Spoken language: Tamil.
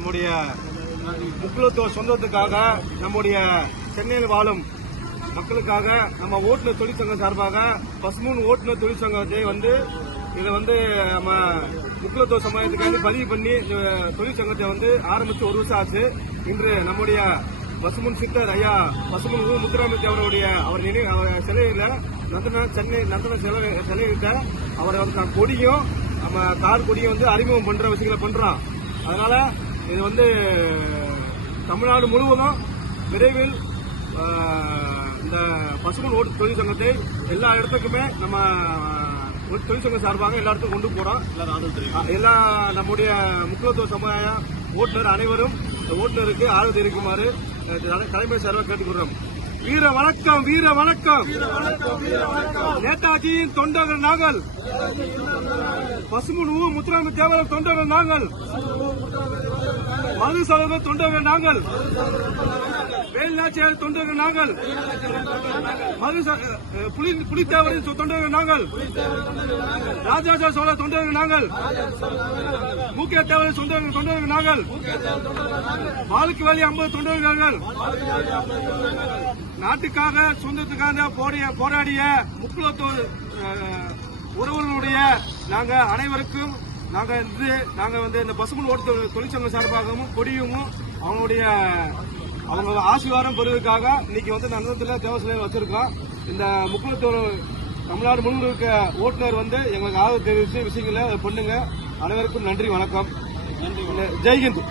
நம்முடைய முக்குலத்தோர் சொந்தத்துக்காக நம்முடைய சென்னையில் வாழும் மக்களுக்காக நம்ம ஓட்டுநர் தொழிற்சங்கம் சார்பாக பசுமூன் ஓட்டுநர் தொழிற்சங்கத்தை இதை நம்ம முக்குலத்தோர் சமுதாயத்துக்காக பதிவு பண்ணி தொழிற்சங்கத்தை ஆரம்பிச்சு 1 வருஷம் ஆச்சு. இன்று நம்முடைய பசுமூன் சித்தர் ஐயா பசுமூன் முத்துராமலிங்க அவருடைய அவர் சிலையில சென்னை நந்தன சிலையிட்ட அவரை கொடியும் நம்ம கார் கொடியும் அறிமுகம் பண்ற விஷயங்களை பண்றோம். அதனால இது தமிழ்நாடு முழுவதும் விரைவில் இந்த பசுமூன் ஓட்டு தொழிற்சங்கத்தை எல்லா இடத்துக்குமே நம்ம தொழிற்சங்கம் சார்பாக எல்லா இடத்துக்கும் கொண்டு போறோம். எல்லா நம்முடைய முக்குலத்தோர் சமுதாய ஓட்டுநர் அனைவரும் ஓட்டுநருக்கு ஆதரவு தெரிவிக்குமாறு தலைமை சார்பாக கேட்டுக்கொள்றோம். வீர வணக்கம், வீர வணக்கம். நேதாஜியின் தொண்டர்கள் நாங்கள், பசுமூன் முத்துராமலிங்க தேவர் தொண்டர்கள் நாங்கள், மருதுசகோதரர் தொண்டர்கள் நாங்கள், வேலுநாச்சியார் தொண்டர்கள் நாங்கள், புலித்தேவரின் தொண்டர்கள் நாங்கள், ராஜராஜ சோழ தொண்டர்கள் நாங்கள், மூக்கிய தேவரின் தொண்டர்கள் நாங்கள், வாழுக்கு வேலி 50 தொண்டர்கள், நாட்டுக்காக சொந்தத்துக்காக போராடிய முக்குலத்தோர் உறவுகளுடைய நாங்க அனைவருக்கும் இந்த பசுமூன் ஓட்டு தொழிற்சங்க சார்பாகவும் கொடியும் அவங்க ஆசீர்வாதம் பெறுவதற்காக இன்னைக்கு நந்தனத்தில் தேவசிலையில் வச்சிருக்கோம். இந்த முக்குலத்தோர் தமிழ்நாடு முழுவதும் இருக்க ஓட்டுநர் எங்களுக்கு ஆதரவு தெரிவித்து விஷயங்களை பண்ணுங்க. அனைவருக்கும் நன்றி, வணக்கம். ஜெய்ஹிந்த்.